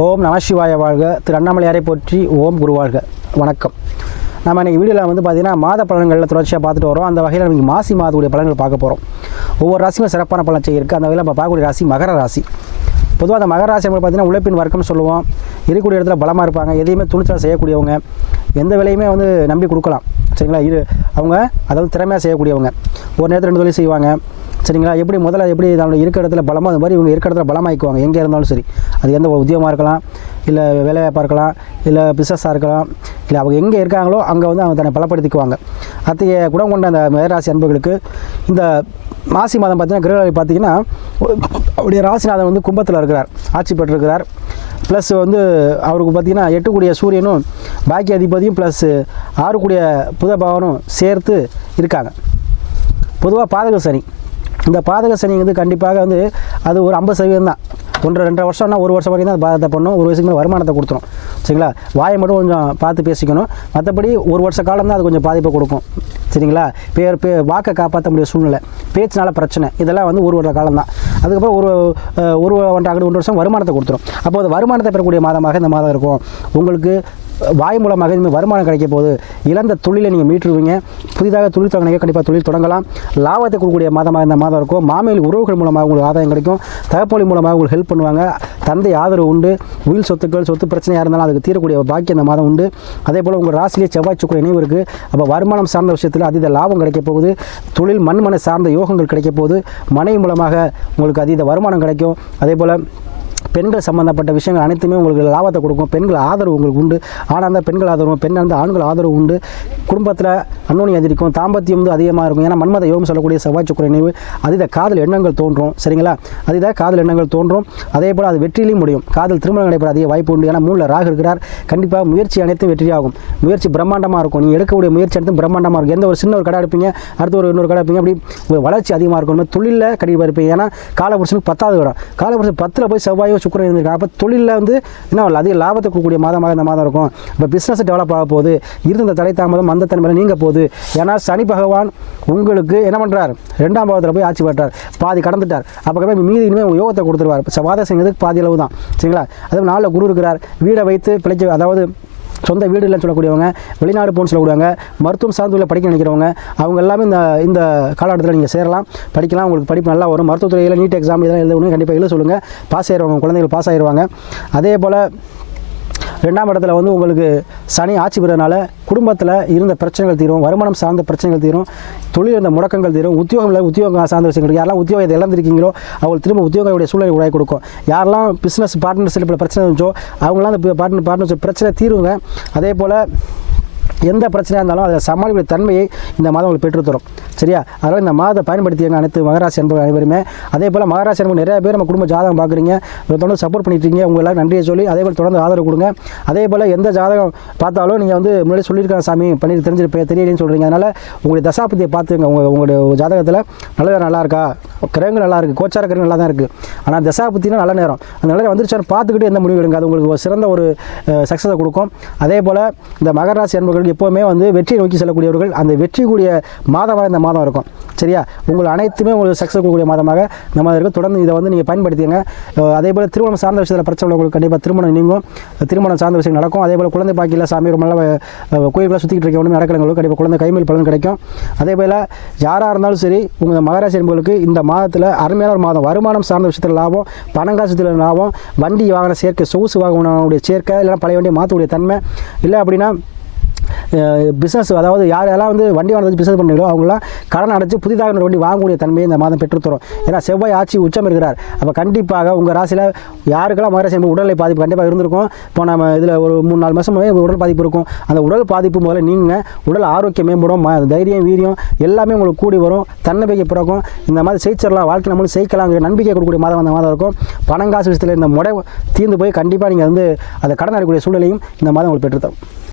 ஓம் நம சிவாய வாழ்க. திரு அண்ணாமலையாரை போற்றி. ஓம் குருவாழ்க. வணக்கம். நம்ம இன்றைக்கி வீடியோவில் வந்து பார்த்திங்கன்னா மாத பலன்களில் தொடர்ச்சியாக பார்த்துட்டு வரோம். அந்த வகையில் நமக்கு மாசி மாதத்துடைய பலன்கள் பார்க்க போகிறோம். ஒவ்வொரு ராசியும் சிறப்பான பலன் செய்யிருக்கு. அந்த வகையில் நம்ம பார்க்கக்கூடிய ராசி மகர ராசி. பொதுவாக அந்த மகர ராசி பார்த்திங்கன்னா உழைப்பின் வர்க்கம்னு சொல்லுவோம். இருக்கக்கூடிய இடத்துல பலமாக இருப்பாங்க. எதையுமே துணிச்சலாக செய்யக்கூடியவங்க, எந்த வேலையுமே வந்து நம்பி கொடுக்கலாம். சரிங்களா? அவங்க அதாவது திறமையாக செய்யக்கூடியவங்க. ஒரு நேரத்தில் 2 தொழில் செய்வாங்க. சரிங்களா? எப்படி முதல்ல எப்படி அவங்களை இருக்கிற இடத்துல பலமாக அது மாதிரி இவங்க இருக்கிற இடத்துல பலமாகிக்குவாங்க. எங்கே இருந்தாலும் சரி, அது எந்த உத்தியோகமாக இருக்கலாம், இல்லை வேலைவாய்ப்பாக இருக்கலாம், இல்லை பிஸ்னஸாக இருக்கலாம், இல்லை அவங்க எங்கே இருக்காங்களோ அங்கே வந்து அவங்க தன்னை பலப்படுத்திக்குவாங்க. அத்தகைய குணம் கொண்ட அந்த மேராசி அன்பர்களுக்கு இந்த மாசி மாதம் பார்த்திங்கன்னா கிரகநிலை பார்த்திங்கன்னா அவருடைய ராசிநாதன் வந்து கும்பத்தில் இருக்கிறார், ஆட்சி பெற்றிருக்கிறார். ப்ளஸ் வந்து அவருக்கு பார்த்திங்கன்னா 8 கூடிய சூரியனும் பாக்கிய அதிபதியும் ப்ளஸ் 6 கூடிய புத பவனும் சேர்த்து இருக்காங்க. பொதுவாக பாதக சனி, இந்த பாதக சனி வந்து கண்டிப்பாக வந்து அது ஒரு 50% தான். 1-2 வருஷம்னா 1 வருஷம் வரைக்கும் தான் பாதத்தை பண்ணும். 1 வயசுக்கு மேலே வருமானத்தை கொடுத்துரும். சரிங்களா? வாயை மட்டும் கொஞ்சம் பார்த்து பேசிக்கணும். மற்றபடி 1 வருஷ காலம் தான் அது கொஞ்சம் பாதிப்பை கொடுக்கும். சரிங்களா? வாக்கை காப்பாற்ற முடிய சூழ்நிலை, பேச்சினால பிரச்சனை, இதெல்லாம் வந்து 1 வருட காலம் தான். அதுக்கப்புறம் ஒரு 1 வருஷம் வருமானத்தை கொடுத்துரும். அப்போ அது வருமானத்தை பெறக்கூடிய மாதமாக இந்த மாதம் இருக்கும். உங்களுக்கு வாய் மூலமாக இனிமேல் வருமானம் கிடைக்க போகுது. இழந்த தொழிலை நீங்கள் மீட்டுருவீங்க. புதிதாக தொழில் தொடங்கினீங்க, கண்டிப்பாக தொழில் தொடங்கலாம். லாபத்தை கொடுக்கக்கூடிய மாதமாக இந்த மாதம் இருக்கும். மாமையில் உறவுகள் மூலமாக உங்களுக்கு ஆதாயம் கிடைக்கும். தகப்பொழி மூலமாக உங்களுக்கு ஹெல்ப் பண்ணுவாங்க. தந்தை ஆதரவு உண்டு. உயில் சொத்து பிரச்சனையாக இருந்தாலும் அதுக்கு தீரக்கூடிய பாக்கியம் இந்த மாதம் உண்டு. அதே போல் உங்கள் ராசியிலே செவ்வாய் சுக்கிரன் இணைவு இருக்குது. அப்போ வருமானம் சார்ந்த விஷயத்தில் அதீத லாபம் கிடைக்க போகுது. தொழில் மண் சார்ந்த யோகங்கள் கிடைக்க போகுது. மனை மூலமாக உங்களுக்கு அதீத வருமானம் கிடைக்கும். அதே போல் பெண்கள் சம்பந்தப்பட்ட விஷயங்கள் அனைத்துமே உங்களுக்கு லாபத்தை கொடுக்கும். பெண்கள் ஆதரவு உங்களுக்கு உண்டு. ஆணாக இருந்தால் பெண்கள் ஆதரவு, பெண்ணாக இருந்தால் ஆண்கள் ஆதரவு உண்டு. குடும்பத்தில் அன்னோனி அதிகரிக்கும். தாம்பத்தியம் வந்து அதிகமாக இருக்கும். ஏன்னா மன்மத யோகம் சொல்லக்கூடிய செவ்வாய் சுக்கிரன் நினைவு அதீத காதல் எண்ணங்கள் தோன்றும். சரிங்களா? அதீத காதல் எண்ணங்கள் தோன்றும். அதே போல் அது வெற்றியிலையும் முடியும். காதல் திருமணம் நடைபெற அதிக வாய்ப்பு உண்டு. ஏன்னா 3ல் ராகு இருக்கிறார். கண்டிப்பாக முயற்சி அனைத்தும் வெற்றியாகும். முயற்சி பிரம்மாண்டமாக இருக்கும். நீங்கள் எடுக்கக்கூடிய முயற்சி அனைத்தும் பிரம்மாண்டமாக இருக்கும். எந்த ஒரு சின்ன ஒரு கடை எடுப்பீங்க, அடுத்து இன்னொரு கடை எடுப்பீங்க, அப்படி வளர்ச்சி அதிகமாக இருக்கும். தொழிலில் கண்டிப்பாக இருப்பீங்க. ஏன்னா காலபுருஷனுக்கு 10வது வரும். காலபுருஷன் 10ல் போய் செவ்வாயோ சுக்கிரன் இருந்திருக்காங்க. அப்போ தொழிலில் வந்து என்ன அதிக லாபத்தை கொடுக்கக்கூடிய மாதமாக இந்த மாதம் இருக்கும். இப்போ பிஸ்னஸ் டெவலப் ஆக போகுது. இருந்த தடை தாமதம் அந்த தன்மையில் நீங்க போகுது. ஏன்னா சனி பகவான் உங்களுக்கு என்ன பண்ணுறார், 2ஆம் பாவத்தில் போய் ஆட்சி பெற்றார். பாதி கடந்துட்டார். அப்போ மீதி இனிமேல் உங்கள் யோகத்தை கொடுத்துருவார். வாதசங்கிறதுக்கு பாதி அளவு தான். சரிங்களா? அதே 4 குரு இருக்கிறார். வீடை வைத்து பிழைக்க, அதாவது சொந்த வீடு இல்லைன்னு சொல்லக்கூடியவங்க, வெளிநாடு போன்னு சொல்லக்கூடியவங்க, மருத்துவம் சார்ந்துள்ள படிக்க நினைக்கிறவங்க, அவங்க எல்லாமே இந்த காலகட்டத்தில் நீங்கள் சேரலாம், படிக்கலாம். உங்களுக்கு படிப்பு நல்லா வரும். மருத்துவத்துறையில் நீட் எக்ஸாம் இதெல்லாம் எழுதணும். கண்டிப்பாக எழுத சொல்லுங்கள். பாஸ் ஆயிடுவாங்க. குழந்தைகள் பாஸ் ஆயிடுவாங்க. அதே போல் 2ஆம் இடத்துல வந்து உங்களுக்கு சனி ஆட்சி பெறதுனால குடும்பத்தில் இருந்த பிரச்சனைகள் தீரும். வருமானம் சார்ந்த பிரச்சனைகள் தீரும். தொழில் இருந்த முடக்கங்கள் தீரும். உத்தியோகம் சார்ந்த விஷயங்கள், யாரெல்லாம் உத்தியோகத்தை இழந்திருக்கீங்களோ அவங்களுக்கு திரும்ப உத்தியோகங்களுடைய சூழ்நிலை உருவாக்கி கொடுக்கும். யாரெல்லாம் பிஸ்னஸ் பார்ட்னர்ஷிப்பில் பிரச்சனை இருந்துச்சோ அவங்களாம் அந்த பார்ட்னர்ஷிப் பிரச்சனை தீருங்க. அதே போல் எந்த பிரச்சனையாக இருந்தாலும் அதை சமாளிக்கிற தன்மையை இந்த மாதம் உங்களுக்கு பெற்றுத்தரும். சரியா? அதனால் இந்த மாதத்தை பயன்படுத்தியங்க அனைத்து மகராசி அன்பர்கள் அனைவருமே. அதே போல் மகராசி அன்பர்கள் நிறைய பேர் நம்ம குடும்ப ஜாதகம் பார்க்குறீங்க, தொடர்ந்து சப்போர்ட் பண்ணிட்டு இருக்கீங்க. உங்கள் எல்லாரும் நன்றியை சொல்லி அதே போல் தொடர்ந்து ஆதரவு கொடுங்க. அதே போல் எந்த ஜாதகம் பார்த்தாலும் நீங்கள் வந்து முன்னாடி சொல்லியிருக்காங்க சாமி பண்ணி தெரியலன்னு சொல்கிறீங்க. அதனால் உங்களுடைய தசாபதியை பார்த்துங்க. உங்களுடைய ஜாதகத்தில் நல்லா இருக்கா, கிரகங்கள் நல்லா இருக்குது, கோச்சார கிரகங்கள் நல்லா தான் இருக்குது. ஆனால் தசாபத்தினா நல்ல நேரம், அந்த நல்ல வந்துருச்சான்னு பார்த்துக்கிட்டு எந்த முடிவு எடுங்க. அது உங்களுக்கு சிறந்த ஒரு சக்ஸஸை கொடுக்கும். அதே போல் இந்த மகராசி அன்பர்கள் எப்போவுமே வந்து வெற்றியை நோக்கி செல்லக்கூடியவர்கள். அந்த வெற்றி கூடிய மாதமாக இந்த மாதம் இருக்கும். சரியா? உங்கள் அனைத்துமே உங்களுக்கு சக்ஸஸ் கூடிய மாதமாக நம்ம இருக்கும். தொடர்ந்து இதை வந்து நீங்கள் பயன்படுத்திங்க. அதே போல் திருமணம் சார்ந்த விஷயத்தில் பிரச்சனை உங்களுக்கு கண்டிப்பாக திருமணம் நீங்கும். திருமணம் சார்ந்த விஷயம் நடக்கும். அதே போல் குழந்தை பாக்கியில் சாமி ரொம்ப நல்லா கோயில்களை சுற்றிக்கிட்டு இருக்க ஒன்றுமே நடக்கிறவங்களுக்கு கண்டிப்பாக குழந்தை கைமேல் பலன் கிடைக்கும். அதே போல் யாராக இருந்தாலும் சரி, உங்கள் மகராசி என்பவர்களுக்கு இந்த மாதத்தில் அருமையான ஒரு மாதம். வருமானம் சார்ந்த விஷயத்தில் லாபம், பணங்காசத்தில் லாபம், வண்டி வாகன சேர்க்கை, சொகுசு வாகனங்களுடைய சேர்க்கை, இல்லைனா பழைய வண்டியை மாற்றக்கூடிய தன்மை, இல்லை அப்படின்னா பிஸ்னஸ், அதாவது யாரெல்லாம் வந்து வண்டி வாங்கி பிஸ்னஸ் பண்ணுறீங்களோ அவங்களாம் கடன் அடைச்சு புதிதாக ஒரு வண்டி வாங்கக்கூடிய தன்மையை இந்த மாதம் பெற்றுத்தரும். ஏன்னா செவ்வாய் ஆட்சி உச்சம் இருக்கிறார். அப்போ கண்டிப்பாக உங்கள் ராசியில் யாருக்கெல்லாம் மகராசி உடல்நிலை பாதிப்பு கண்டிப்பாக இருந்திருக்கும். இப்போ நம்ம இதில் ஒரு 3-4 மாதமே உடல் பாதிப்பு இருக்கும். அந்த உடல் பாதிப்பு முதல்ல நீங்கள் உடல் ஆரோக்கியம் மேம்படும். தைரியம் வீரியம் எல்லாமே உங்களுக்கு கூடி வரும். தன்னம்பிக்கை பிறக்கும். இந்த மாதிரி செய்திடலாம், வாழ்க்கை நம்மளும் செய்யலாம் நம்பிக்கை கொடுக்கக்கூடிய மாதம் அந்த மாதம் இருக்கும். பணங்காசு விஷயத்தில் இந்த முடை தீர்ந்து போய் கண்டிப்பாக நீங்கள் வந்து அதை கடன் அடையக்கூடிய சூழ்நிலையும் இந்த மாதம் உங்களுக்கு பெற்றுத்தரும்.